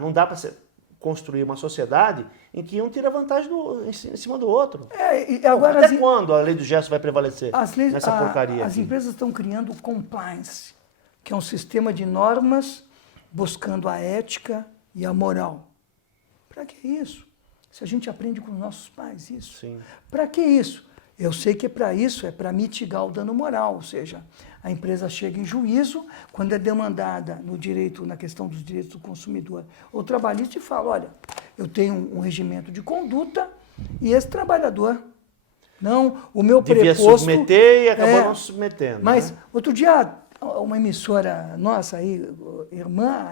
Não dá para construir uma sociedade em que um tira vantagem em cima do outro. E agora Até quando a lei do gesto vai prevalecer nessa porcaria As aqui? empresas estão criando compliance, que é um sistema de normas buscando a ética e a moral. Para que isso? Se a gente aprende com os nossos pais isso. Para que isso? Eu sei que é para isso, é para mitigar o dano moral, ou seja, a empresa chega em juízo quando é demandada no direito, na questão dos direitos do consumidor ou trabalhista e fala, olha, eu tenho um regimento de conduta e esse trabalhador, não, o meu devia preposto... submeter e acabou não submetendo. Mas, né? Outro dia, uma emissora nossa aí, irmã,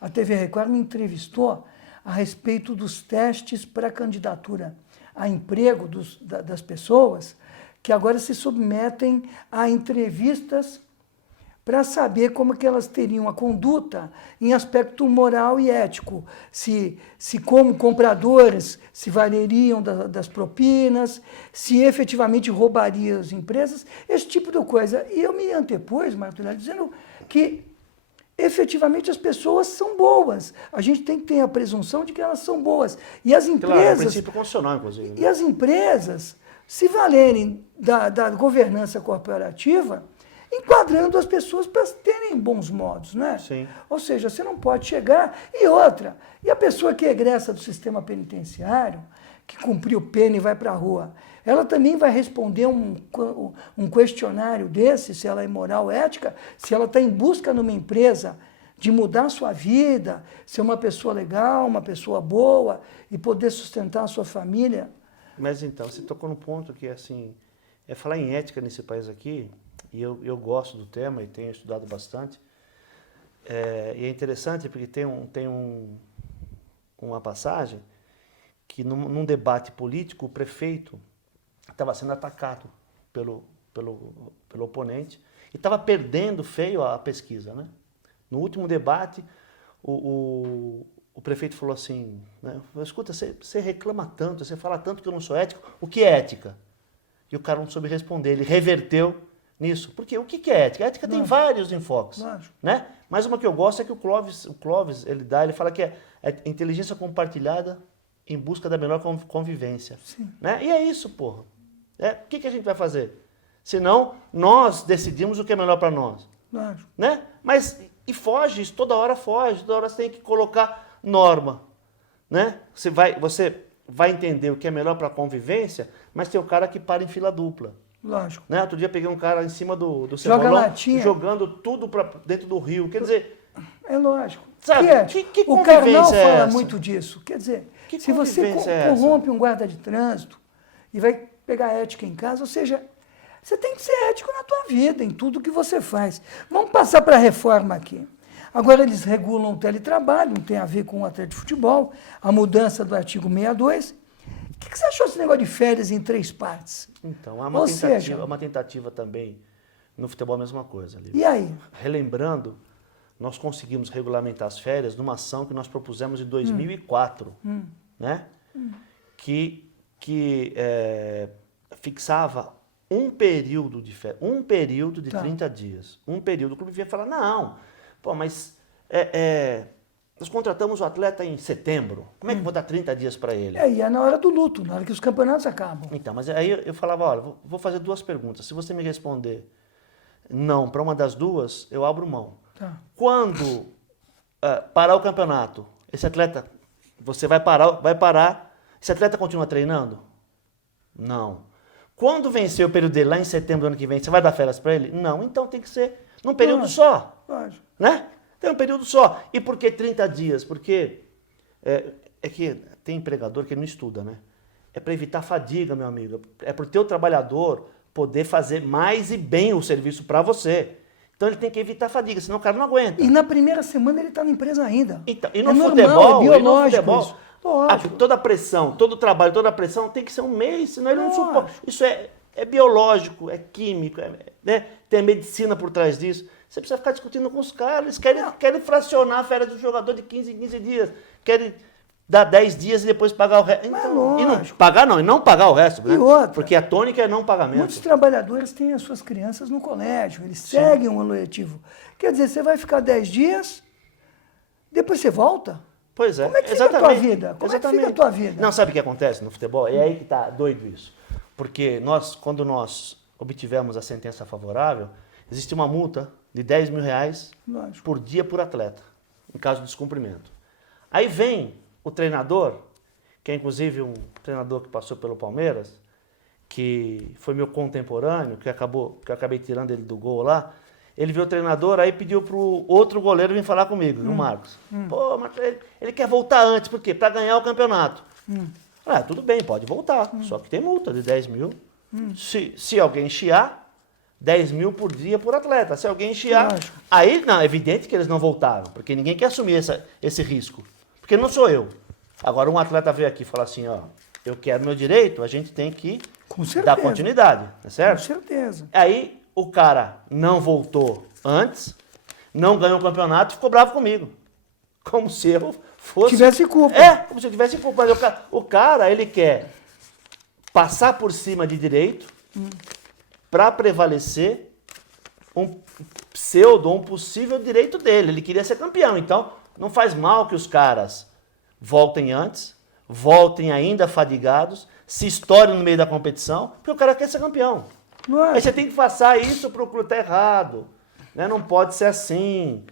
a TV Record, me entrevistou a respeito dos testes para candidatura a emprego das pessoas que agora se submetem a entrevistas para saber como que elas teriam a conduta em aspecto moral e ético. Se como compradores, se valeriam das propinas, se efetivamente roubariam as empresas, esse tipo de coisa. E eu me antepus, Marco Tulio, dizendo que efetivamente as pessoas são boas. A gente tem que ter a presunção de que elas são boas. E as empresas... Claro, é um princípio constitucional, inclusive. Né? E as empresas se valerem da governança corporativa, enquadrando as pessoas para terem bons modos, né? Sim. Ou seja, você não pode chegar... E outra, e a pessoa que egressa do sistema penitenciário, que cumpriu pena e vai para a rua, ela também vai responder um questionário desse, se ela é moral, ética, se ela está em busca numa empresa de mudar a sua vida, ser uma pessoa legal, uma pessoa boa e poder sustentar a sua família. Mas então, você tocou no ponto que, assim, falar em ética nesse país aqui, e eu gosto do tema e tenho estudado bastante, e é interessante porque tem uma passagem que num debate político o prefeito estava sendo atacado pelo oponente e estava perdendo feio a pesquisa, né? No último debate, o prefeito falou assim, né? Escuta, você reclama tanto, você fala tanto que eu não sou ético, o que é ética? E o cara não soube responder, ele reverteu nisso. Porque o que é ética? A ética tem vários enfoques, né? Mas uma que eu gosto é que o Clóvis ele fala que é inteligência compartilhada em busca da melhor convivência. Sim. Né? E é isso, porra. O que a gente vai fazer? Senão, nós decidimos o que é melhor para nós. Lógico. Né? Mas, foge, isso toda hora foge, toda hora você tem que colocar norma. Né? Você vai entender o que é melhor para a convivência, mas tem o cara que para em fila dupla. Lógico. Né? Outro dia peguei um cara em cima do cebolão, jogando tudo para dentro do rio. Quer dizer... É lógico. Sabe, que o Karnal fala essa? muito disso. Quer dizer, que se você corrompe um guarda de trânsito e vai pegar ética em casa, ou seja, você tem que ser ético na tua vida, em tudo que você faz. Vamos passar para a reforma aqui. Agora eles regulam o teletrabalho, não tem a ver com o atleta de futebol, a mudança do artigo 62. O que você achou desse negócio de férias em 3 partes? Então, há uma tentativa também no futebol, a mesma coisa. Lívia. E aí? Relembrando, nós conseguimos regulamentar as férias numa ação que nós propusemos em 2004, né? Que fixava um período de férias, 30 dias. Um período. O clube vinha falar, não, pô, mas nós contratamos o atleta em setembro, como é que eu vou dar 30 dias para ele? E é na hora do luto, na hora que os campeonatos acabam. Então, mas aí eu falava, olha, vou fazer 2 perguntas. Se você me responder não para uma das 2, eu abro mão. Tá. Quando parar o campeonato, esse atleta, você vai parar, esse atleta continua treinando? Não. Quando vencer o período dele lá em setembro do ano que vem, você vai dar férias para ele? Não. Então tem que ser num período só. Lógico. Né? Tem um período só. E por que 30 dias? Porque é que tem empregador que não estuda, né? É para evitar fadiga, meu amigo. É para o teu trabalhador poder fazer mais e bem o serviço para você. Então ele tem que evitar fadiga, senão o cara não aguenta. E na primeira semana ele está na empresa ainda. Então, e no futebol, biológico, toda a pressão, todo o trabalho, toda a pressão tem que ser um mês, senão ele não suporta. Isso é biológico, é químico, né? Tem medicina por trás disso. Você precisa ficar discutindo com os caras, eles querem fracionar a férias do jogador de 15 em 15 dias. Querem dar 10 dias e depois pagar o resto. Então, e não pagar o resto, né? E outra, porque a tônica é não pagamento. Muitos trabalhadores têm as suas crianças no colégio, eles seguem um ano letivo. Quer dizer, você vai ficar 10 dias, Depois você volta? Pois é, Como é que fica a tua vida? Como é que fica a tua vida? Não, sabe o que acontece no futebol? É aí que tá doido isso. Porque quando nós obtivemos a sentença favorável, existe uma multa de 10 mil reais Lógico. por dia por atleta, em caso de descumprimento. Aí vem o treinador, que é inclusive um treinador que passou pelo Palmeiras, que foi meu contemporâneo, que eu acabei tirando ele do gol lá. Ele viu o treinador, aí pediu pro outro goleiro vir falar comigo, o Marcos. Pô, mas ele quer voltar antes, por quê? Para ganhar o campeonato. Ah, tudo bem, pode voltar, só que tem multa de 10 mil. Se alguém chiar, 10 mil por dia por atleta. Se alguém chiar, Lógico. aí não, é evidente que eles não voltaram, porque ninguém quer assumir esse risco. Porque não sou eu. Agora um atleta veio aqui e fala assim, ó, eu quero meu direito, a gente tem que Com certeza. dar continuidade, tá certo? Com certeza. Aí o cara não voltou antes, não ganhou o campeonato e ficou bravo comigo. Como se eu fosse... Tivesse culpa. É, como se eu tivesse culpa. Mas o cara, ele quer passar por cima de direito para prevalecer um pseudo, um possível direito dele. Ele queria ser campeão. Então, não faz mal que os caras voltem antes, voltem ainda fadigados, se estourem no meio da competição, porque o cara quer ser campeão. Aí você tem que passar isso para o clube, tá errado. Né? Não pode ser assim.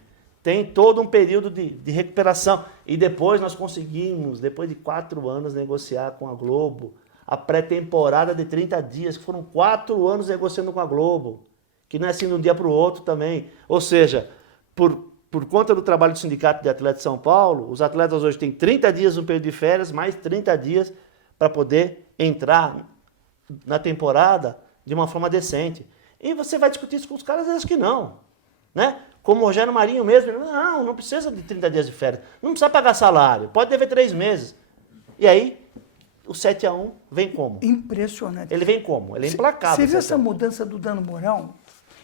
Tem todo um período de recuperação. E depois nós conseguimos, depois de 4 anos, negociar com a Globo a pré-temporada de 30 dias, que foram 4 anos negociando com a Globo. Que não é assim de um dia para o outro também. Ou seja, por conta do trabalho do Sindicato de Atletas de São Paulo, os atletas hoje têm 30 dias no período de férias, mais 30 dias para poder entrar na temporada de uma forma decente. E você vai discutir isso com os caras, eles que não. Né? Como o Rogério Marinho mesmo, ele, não precisa de 30 dias de férias, não precisa pagar salário, pode dever 3 meses. E aí, o 7-1 vem como? Impressionante. Ele vem como? Ele é implacável. Você viu essa mudança do dano moral?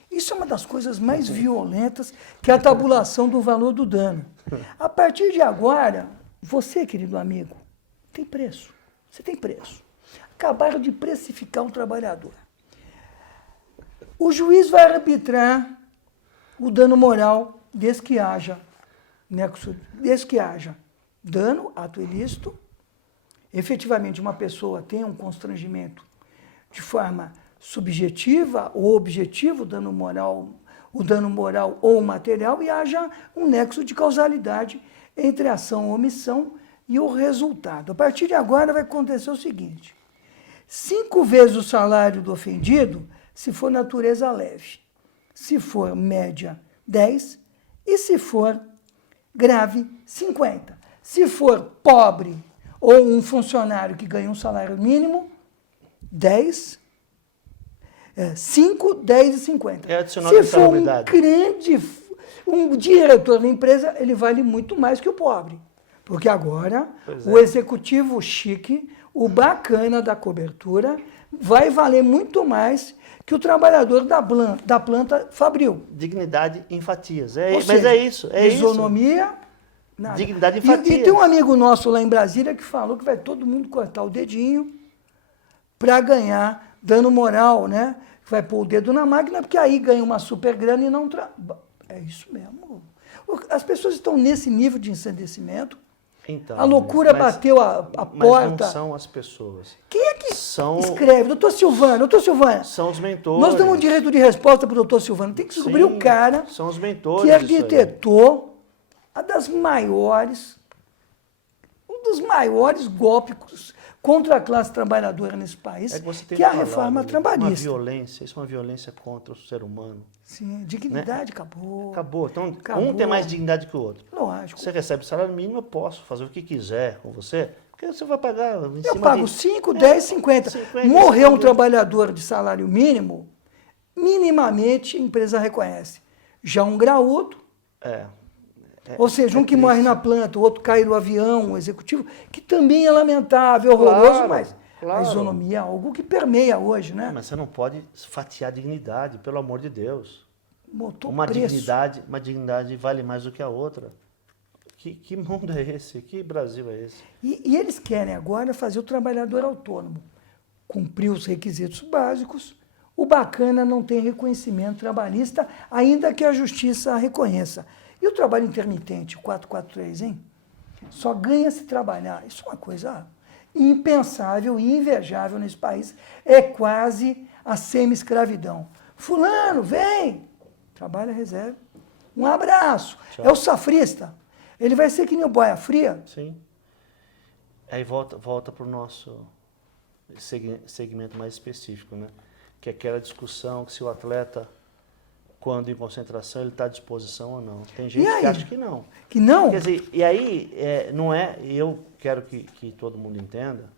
Isso é uma das coisas mais violentas, que é a tabulação do valor do dano. A partir de agora, você, querido amigo, tem preço. Você tem preço. Acabaram de precificar um trabalhador. O juiz vai arbitrar o dano moral desde que haja dano, ato ilícito, efetivamente uma pessoa tem um constrangimento de forma subjetiva ou objetivo, o dano moral ou material, e haja um nexo de causalidade entre a ação ou omissão e o resultado. A partir de agora vai acontecer o seguinte: 5 vezes o salário do ofendido, se for natureza leve. Se for média, 10. E se for grave, 50. Se for pobre ou um funcionário que ganha um salário mínimo, 10, 5, 10 e 50. É adicional Se de for um insalubridade. um diretor da empresa, ele vale muito mais que o pobre. Porque agora Pois o é. executivo chique, o bacana da cobertura, vai valer muito mais que o trabalhador da planta fabril. Dignidade em fatias. Ou Mas seja, é isso. É isonomia, nada. Dignidade em E fatias. tem um amigo nosso lá em Brasília que falou que vai todo mundo cortar o dedinho para ganhar dano moral, né? Vai pôr o dedo na máquina, porque aí ganha uma super grana e não... É isso mesmo. As pessoas estão nesse nível de ensandecimento. Então, A loucura mas- bateu a Mas porta. não são as pessoas. Quem é que São, escreve? Doutor Silvano, são os mentores. nós damos direito de resposta para o doutor Silvano. Tem que descobrir Sim, o cara São os mentores. que disso aí. arquitetou um dos maiores golpes contra a classe trabalhadora nesse país, É que você tem que é a falado, reforma uma trabalhista. violência, isso é uma violência contra o ser humano. Sim, dignidade acabou. Acabou. Então, Acabou. um tem mais dignidade que o outro. Lógico. Você recebe salário mínimo, eu posso fazer o que quiser com você, porque você vai pagar em Eu cima pago de... 5, 10, 50. 50, Morreu um 50. trabalhador de salário mínimo, minimamente a empresa reconhece. Já um graúdo, ou seja, um que triste. morre na planta, o outro cai no avião, um executivo, que também é lamentável, horroroso, Claro, mas claro. a isonomia é algo que permeia hoje, né? Mas você não pode fatiar a dignidade, pelo amor de Deus. Botou Uma preço. dignidade vale mais do que a outra. Que mundo é esse? Que Brasil é esse? E eles querem agora fazer o trabalhador autônomo. Cumprir os requisitos básicos. O bacana não tem reconhecimento trabalhista, ainda que a justiça a reconheça. E o trabalho intermitente, o 443, hein? Só ganha se trabalhar. Isso é uma coisa impensável e invejável nesse país. É quase a semi-escravidão. Fulano, vem! Trabalha, reserva. Um abraço. Tchau. É o safrista. Ele vai ser que nem o boia fria. Sim. Aí volta para o nosso segmento mais específico, né? Que é aquela discussão que se o atleta, quando em concentração, ele está à disposição ou não. Tem gente que acha que não. Que não? Quer dizer, e aí, não é, e eu quero que todo mundo entenda,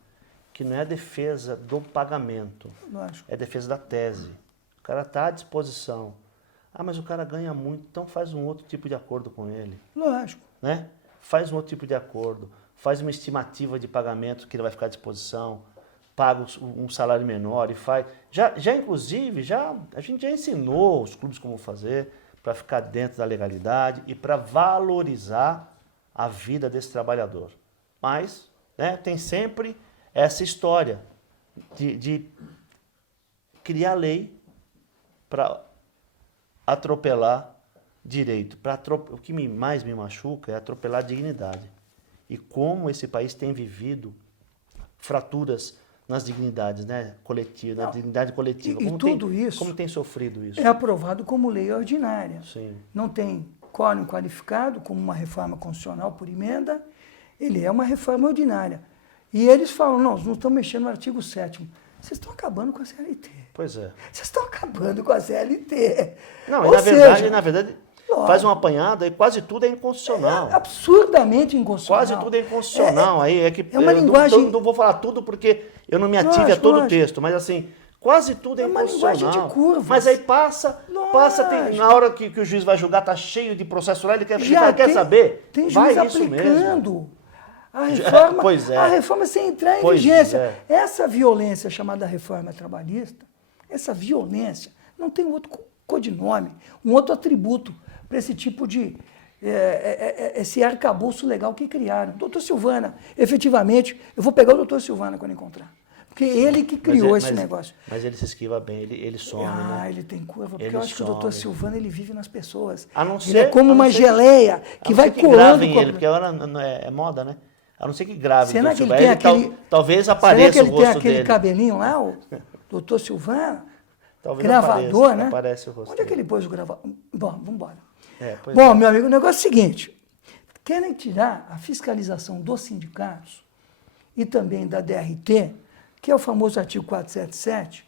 que não é a defesa do pagamento, Lógico. é a defesa da tese. O cara está à disposição. Ah, mas o cara ganha muito, então faz um outro tipo de acordo com ele. Lógico. Né? Faz um outro tipo de acordo, faz uma estimativa de pagamento que ele vai ficar à disposição, paga um salário menor e faz. Inclusive, a gente já ensinou os clubes como fazer para ficar dentro da legalidade e para valorizar a vida desse trabalhador. Mas, né, tem sempre essa história de criar lei para atropelar direito. O que mais me machuca é atropelar a dignidade. E como esse país tem vivido fraturas nas dignidades, né, coletivas, na dignidade coletiva. E tudo isso como tem sofrido isso? É aprovado como lei ordinária. Sim. Não tem quórum qualificado, como uma reforma constitucional por emenda, ele é uma reforma ordinária. E eles falam, não, nós não estamos mexendo no artigo 7º. Vocês estão acabando com a CLT. Pois é. Vocês estão acabando com a CLT. Não, Ou na verdade, lógico, faz um apanhado e quase tudo é inconstitucional. É absurdamente inconstitucional. Quase tudo é inconstitucional. É uma linguagem... Não vou falar tudo porque eu não me ative a todo o texto, mas assim, quase tudo é inconstitucional. Uma linguagem de curvas. Mas aí passa na hora que o juiz vai julgar, tá cheio de processo lá, ele quer saber. Tem juiz vai aplicando. Isso mesmo. A reforma, Pois é. A reforma sem entrar em vigência. Essa violência chamada reforma trabalhista, essa violência não tem outro codinome, um outro atributo para esse tipo de esse arcabouço legal que criaram. Doutor Silvana, efetivamente, eu vou pegar o doutor Silvana quando encontrar. Porque ele que criou esse negócio. Mas ele se esquiva bem, ele some, né? Ele tem curva, porque ele eu acho que o doutor Silvana, ele vive nas pessoas. A não ser, ele é como uma geleia que vai colando. Ele, porque agora é moda, né? A não ser que grave. Será que ele tem aquele... Talvez apareça o rosto dele. Será que ele tem aquele cabelinho lá, o doutor Silvana? Talvez gravador, né? Aparece o rosto Onde é que ele pôs o gravador? Bom, vamos embora. Bom, meu amigo, o negócio é o seguinte. Querem tirar a fiscalização dos sindicatos e também da DRT, que é o famoso artigo 477,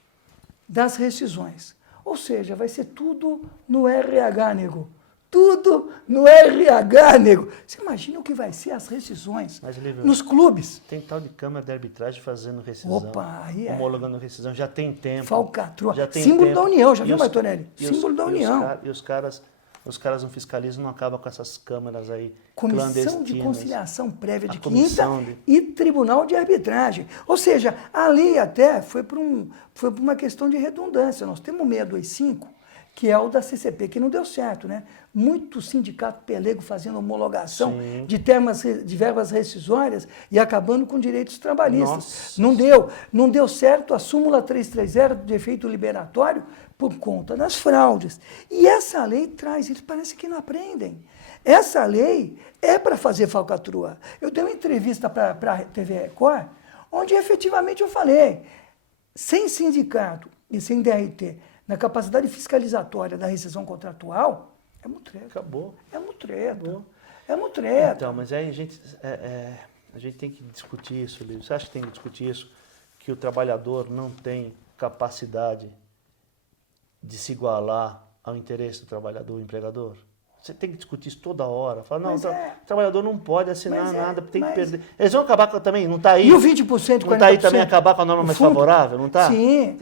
das rescisões. Ou seja, vai ser tudo no RH, nego. Tudo no RH, nego. Você imagina o que vai ser as rescisões nos clubes? Tem tal de câmara de arbitragem fazendo rescisão. Opa, aí homologando rescisão, já tem tempo. Falcatrua. Símbolo da União, já viu, Martorelli? Símbolo da União. E os caras não fiscalizam, não acabam com essas câmaras aí Comissão de conciliação prévia de quinta e tribunal de arbitragem. Ou seja, a lei até foi por uma questão de redundância. Nós temos o 625, que é o da CCP, que não deu certo, né? Muito sindicato pelego fazendo homologação de verbas rescisórias e acabando com direitos trabalhistas. Nossa. Não deu certo a súmula 330 de efeito liberatório por conta das fraudes. E essa lei traz, eles parecem que não aprendem. Essa lei é para fazer falcatrua. Eu dei uma entrevista para a TV Record, onde efetivamente eu falei, sem sindicato e sem DRT, na capacidade fiscalizatória da rescisão contratual, é mutreta. Acabou. É mutreta. Acabou. É mutreta. Então, mas aí a gente tem que discutir isso, Lívio. Você acha que tem que discutir isso? Que o trabalhador não tem capacidade de se igualar ao interesse do trabalhador, do empregador? Você tem que discutir isso toda hora. Fala, não, o trabalhador não pode assinar nada, tem que perder. Eles vão acabar também, não está aí. E o 20%, 40%? Não está aí também acabar com a norma mais favorável, não está? Sim.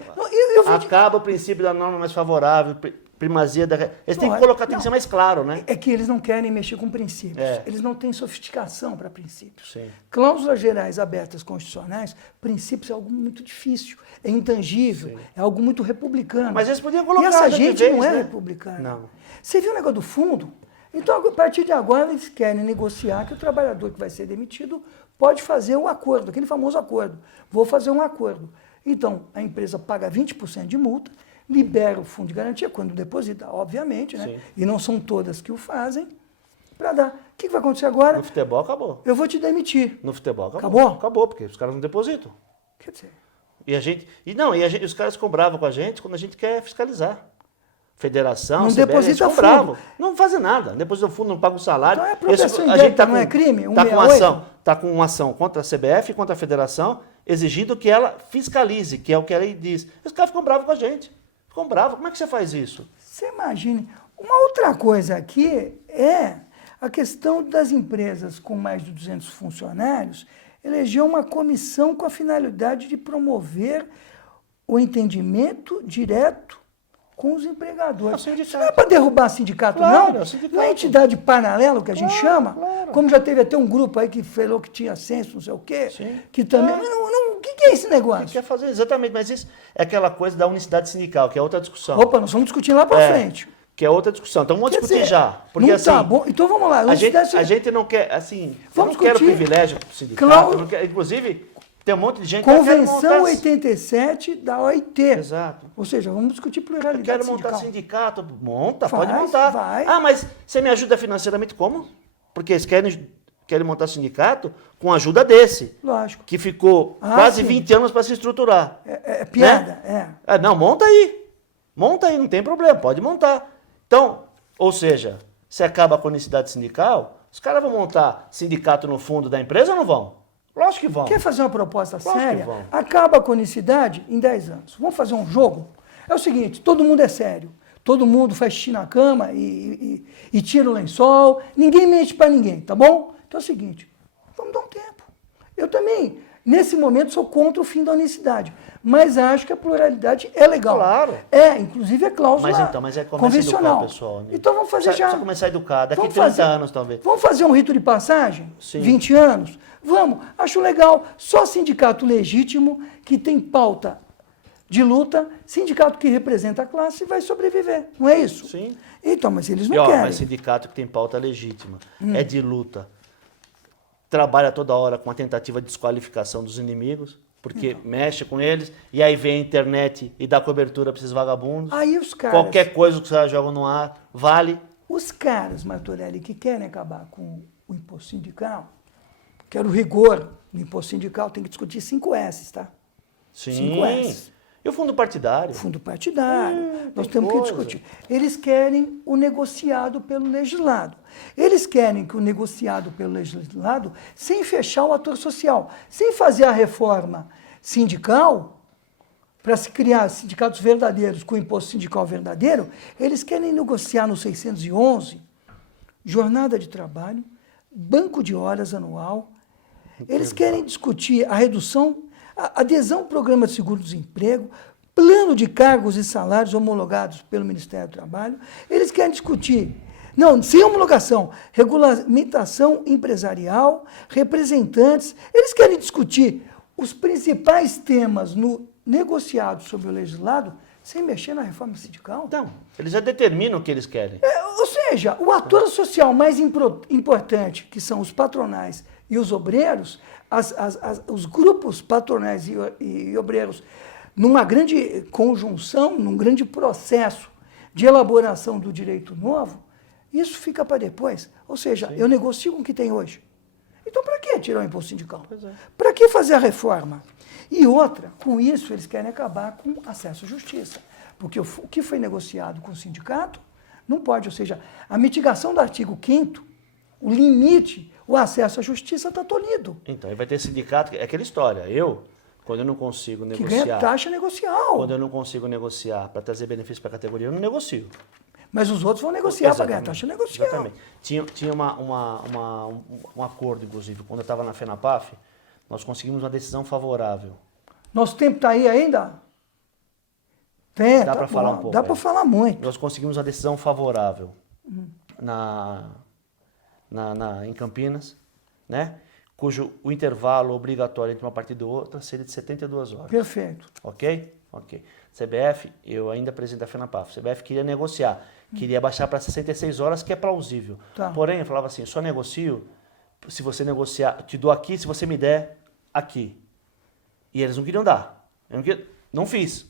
Acaba o princípio da norma mais favorável, primazia da... Eles têm que colocar, tem que ser mais claro, né? É que eles não querem mexer com princípios. Eles não têm sofisticação para princípios. Sim. Cláusulas gerais abertas constitucionais, princípios é algo muito difícil, é intangível, é algo muito republicano. Mas eles podiam colocar. E essa gente não é republicana. Não. Você viu o negócio do fundo? Então, a partir de agora, eles querem negociar que o trabalhador que vai ser demitido pode fazer um acordo, aquele famoso acordo. Vou fazer um acordo. Então, a empresa paga 20% de multa, libera o fundo de garantia, quando deposita, obviamente, né? E não são todas que o fazem, para dar. O que vai acontecer agora? No futebol, acabou. Eu vou te demitir. No futebol, acabou. Acabou? Acabou, porque os caras não depositam. Quer dizer, E a gente... os caras ficam bravos com a gente quando a gente quer fiscalizar. Federação, Não CBF, eles deposita ficam bravos. fundo. Não fazem nada. Deposita o fundo, não paga o salário. Então é apropriação a gente indébita, não é crime? Tá com 168? com uma ação contra a CBF e contra a federação, exigindo que ela fiscalize, que é o que a lei diz. Os caras ficam bravos com a gente. Ficam bravos. Como é que você faz isso? você imagine. Uma outra coisa aqui é a questão das empresas com mais de 200 funcionários eleger uma comissão com a finalidade de promover o entendimento direto com os empregadores. Isso não é para derrubar sindicato, Claro, não. é o sindicato. Não é entidade paralela, que a gente chama. claro. Como já teve até um grupo aí que falou que tinha censo, não sei o quê. Sim. Que também... O que é esse negócio? Quer fazer exatamente, mas isso é aquela coisa da unicidade sindical, que é outra discussão. Opa, nós vamos discutir lá para frente. Que é outra discussão. Então vamos Quer discutir dizer, já. Porque não assim, tá bom. Então vamos lá. a gente não quer, assim, Vamos eu não quero discutir. privilégio pro sindicato. Claro. Eu não quero, inclusive, tem um monte de gente que quer Convenção montar... 87 da OIT. Exato. Ou seja, vamos discutir Eu pluralidade quero montar sindical. sindicato. Monta, Faz, pode montar. vai. Ah, mas você me ajuda financeiramente como? Porque eles querem montar sindicato com a ajuda desse, Lógico. que ficou Ah, quase sim. 20 anos para se estruturar. É piada, Não, monta aí. Monta aí, não tem problema, pode montar. Então, ou seja, se acaba com a unicidade sindical, os caras vão montar sindicato no fundo da empresa ou não vão? Lógico que vão. Quer fazer uma proposta Lógico que séria? vão. Acaba com a unicidade em 10 anos. Vamos fazer um jogo? É o seguinte, todo mundo é sério. Todo mundo faz xixi na cama e tira o lençol. Ninguém mente para ninguém, tá bom? Então é o seguinte, vamos dar um tempo. Eu também, nesse momento, sou contra o fim da unicidade. Mas acho que a pluralidade é legal. Claro. Inclusive é cláusula Mas é começa a convencional. educar o pessoal. Né? Então vamos fazer já. Precisa começar a educar. Daqui Vamos 30 anos, talvez. Vamos fazer um rito de passagem? Sim. 20 anos? Vamos, acho legal. Só sindicato legítimo, que tem pauta de luta, sindicato que representa a classe vai sobreviver. Não é isso? Sim. Então, mas eles não E, ó, querem. mas sindicato que tem pauta legítima, é de luta, trabalha toda hora com a tentativa de desqualificação dos inimigos, porque mexe com eles, e aí vem a internet e dá cobertura para esses vagabundos. Aí os caras... Qualquer coisa que os caras jogam no ar, vale. Os caras, Martorelli, que querem acabar com o imposto sindical, quero rigor no imposto sindical, tem que discutir 5 S's, tá? Sim. 5 S's. E o fundo partidário? Fundo partidário. Nós tem temos que coisa. discutir. Eles querem o negociado pelo legislado. Eles querem que o negociado pelo legislado, sem fechar o ator social, sem fazer a reforma sindical, para se criar sindicatos verdadeiros com imposto sindical verdadeiro, eles querem negociar no 611 jornada de trabalho, banco de horas anual. Eles querem discutir a redução, a adesão ao programa de seguro-desemprego, plano de cargos e salários homologados pelo Ministério do Trabalho. Eles querem discutir, não, sem homologação, regulamentação empresarial, representantes. Eles querem discutir os principais temas no negociado sobre o legislado sem mexer na reforma sindical. Não, eles já determinam o que eles querem. Ou seja, o ator social mais importante, que são os patronais e os obreiros, os grupos patronais e obreiros, numa grande conjunção, num grande processo de elaboração do direito novo, isso fica para depois. Ou seja, eu negocio com o que tem hoje. Então, para que tirar o imposto sindical? Para que fazer a reforma? E outra, com isso, eles querem acabar com acesso à justiça. Porque o que foi negociado com o sindicato não pode, ou seja, a mitigação do artigo 5º, o limite, o acesso à justiça está tolhido. Então, aí vai ter sindicato, é aquela história. Quando eu não consigo Que negociar... ganha taxa negocial. Quando eu não consigo negociar para trazer benefício para a categoria, eu não negocio. Mas os outros vão negociar para ganhar taxa negocial. Exatamente. Tinha um acordo, inclusive, quando eu estava na FENAPAF, nós conseguimos uma decisão favorável. Nosso tempo está aí ainda? Tem, Dá para falar um pouco. Dá para falar muito. Nós conseguimos uma decisão favorável em Campinas, né? Cujo o intervalo obrigatório entre uma partida e outra seria de 72 horas. Perfeito. Ok? Ok. CBF, eu ainda presidente da FENAPAF, CBF queria negociar, queria baixar para 66 horas, que é plausível. Tá. Porém, eu falava assim, só negocio se você negociar, te dou aqui, se você me der aqui. E eles não queriam dar. Eu não fiz.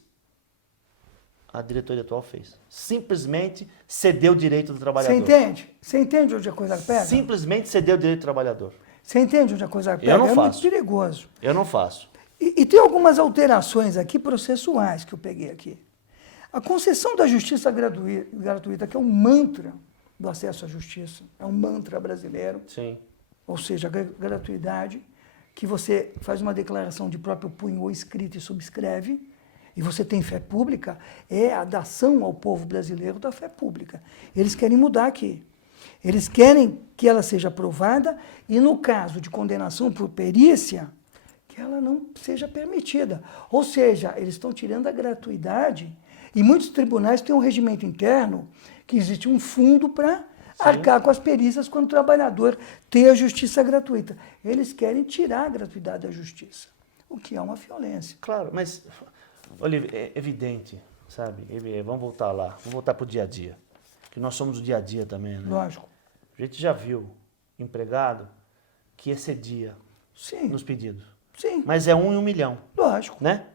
a diretoria atual fez. Simplesmente cedeu o direito do trabalhador. Você entende? Você entende onde a coisa pega? Simplesmente cedeu o direito do trabalhador. Você entende onde a coisa pega? Eu não É faço. muito perigoso. Eu não faço. E tem algumas alterações aqui processuais que eu peguei aqui. A concessão da justiça gratuita, que é um mantra do acesso à justiça, é um mantra brasileiro, Sim. ou seja, a gratuidade, que você faz uma declaração de próprio punho ou escrita e subscreve, e você tem fé pública, é a dação ao povo brasileiro da fé pública. Eles querem mudar aqui. Eles querem que ela seja aprovada e, no caso de condenação por perícia, que ela não seja permitida. Ou seja, eles estão tirando a gratuidade e muitos tribunais têm um regimento interno que existe um fundo para arcar com as perícias quando o trabalhador tem a justiça gratuita. Eles querem tirar a gratuidade da justiça, o que é uma violência. Claro, mas, Olívio, é evidente, sabe? Vamos voltar lá, vamos voltar para o dia a dia. Que nós somos o dia a dia também, né? Lógico. A gente já viu empregado que excedia Sim. nos pedidos. Sim. Mas é 1 em 1 milhão, Lógico. né?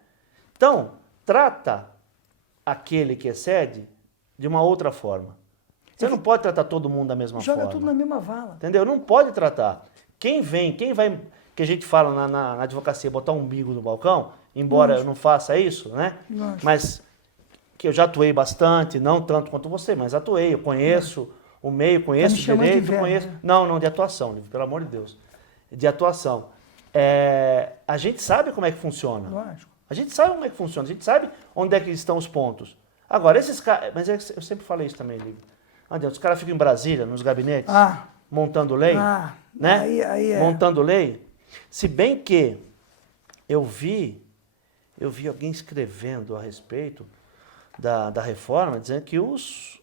Então, trata aquele que excede de uma outra forma. Você não pode tratar todo mundo da mesma Joga forma. tudo na mesma vala. Entendeu? Não pode tratar. Quem vai, que a gente fala na advocacia, botar um umbigo no balcão, embora eu não faça isso, né? Lógico. Mas que eu já atuei bastante, não tanto quanto você, mas atuei, eu conheço o meio, conheço me o chamando de direito, velho, conheço... né? Não, de atuação, Lívio, pelo amor de Deus. De atuação. A gente sabe como é que funciona. Lógico. A gente sabe como é que funciona, a gente sabe onde é que estão os pontos. Agora, esses caras... Mas eu sempre falei isso também, Lívio. Não adianta, os caras ficam em Brasília, nos gabinetes, montando lei, né? Aí é. Montando lei. Se bem que eu vi alguém escrevendo a respeito da reforma, dizendo que os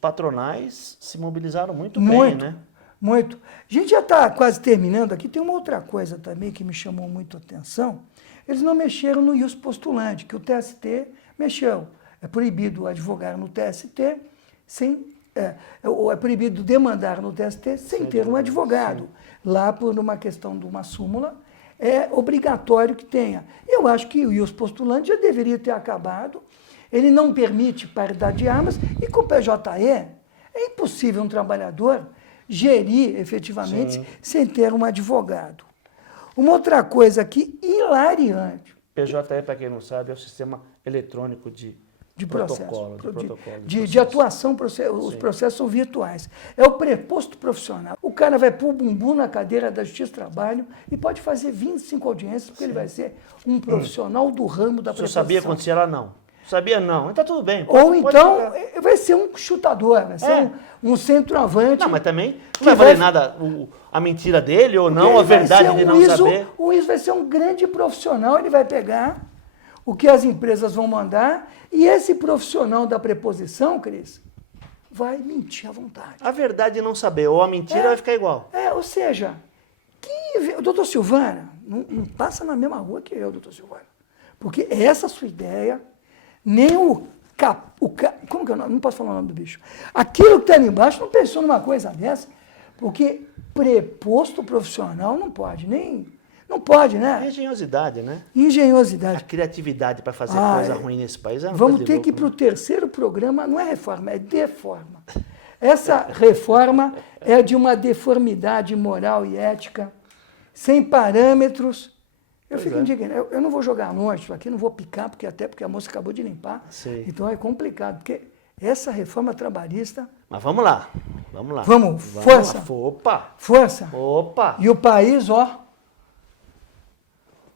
patronais se mobilizaram muito bem, né? Muito. A gente já está quase terminando aqui. Tem uma outra coisa também que me chamou muito a atenção. Eles não mexeram no ius postulante, que o TST mexeu. É proibido advogar no TST sem... É proibido demandar no TST sem ter um advogado. Sim. Lá, por uma questão de uma súmula, é obrigatório que tenha. Eu acho que o ius postulante já deveria ter acabado. Ele não permite paridade de armas e com o PJE é impossível um trabalhador gerir efetivamente Sim. sem ter um advogado. Uma outra coisa aqui hilariante. PJE, para quem não sabe, é o sistema eletrônico de protocolo, de atuação, os processos são virtuais. É o preposto profissional. O cara vai pôr o bumbum na cadeira da Justiça do Trabalho e pode fazer 25 audiências, porque ele vai ser um profissional do ramo da preposição. Você sabia acontecer lá? Não. Sabia não. Então tudo bem. Ou então vai ser um chutador, vai ser um centroavante. Não, mas também não vai valer nada a mentira dele ou não, a verdade de não saber. O ISO vai ser um grande profissional, ele vai pegar o que as empresas vão mandar e esse profissional da preposição, Cris, vai mentir à vontade. A verdade de não saber, ou a mentira vai ficar igual. Ou seja, o doutor Silvana não passa na mesma rua que eu, doutor Silvana. Porque essa sua ideia, nem como que é o nome? Não posso falar o nome do bicho. Aquilo que está ali embaixo não pensou numa coisa dessa, porque preposto profissional não pode, não pode, né? Engenhosidade, né? Engenhosidade. A criatividade para fazer coisa ruim nesse país é uma Vamos coisa ter louco, que ir para o terceiro programa, não é reforma, é deforma. Essa reforma é de uma deformidade moral e ética, sem parâmetros. Eu fico indignado. Eu não vou jogar longe, isso aqui não vou picar, porque a moça acabou de limpar. Sim. Então é complicado, porque essa reforma trabalhista... Mas vamos lá. Vamos, força. Lá. Opa! Força. Opa! E o país, ó...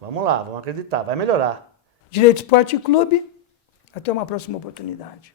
Vamos lá, vamos acreditar, vai melhorar. Direito Esporte Clube, até uma próxima oportunidade.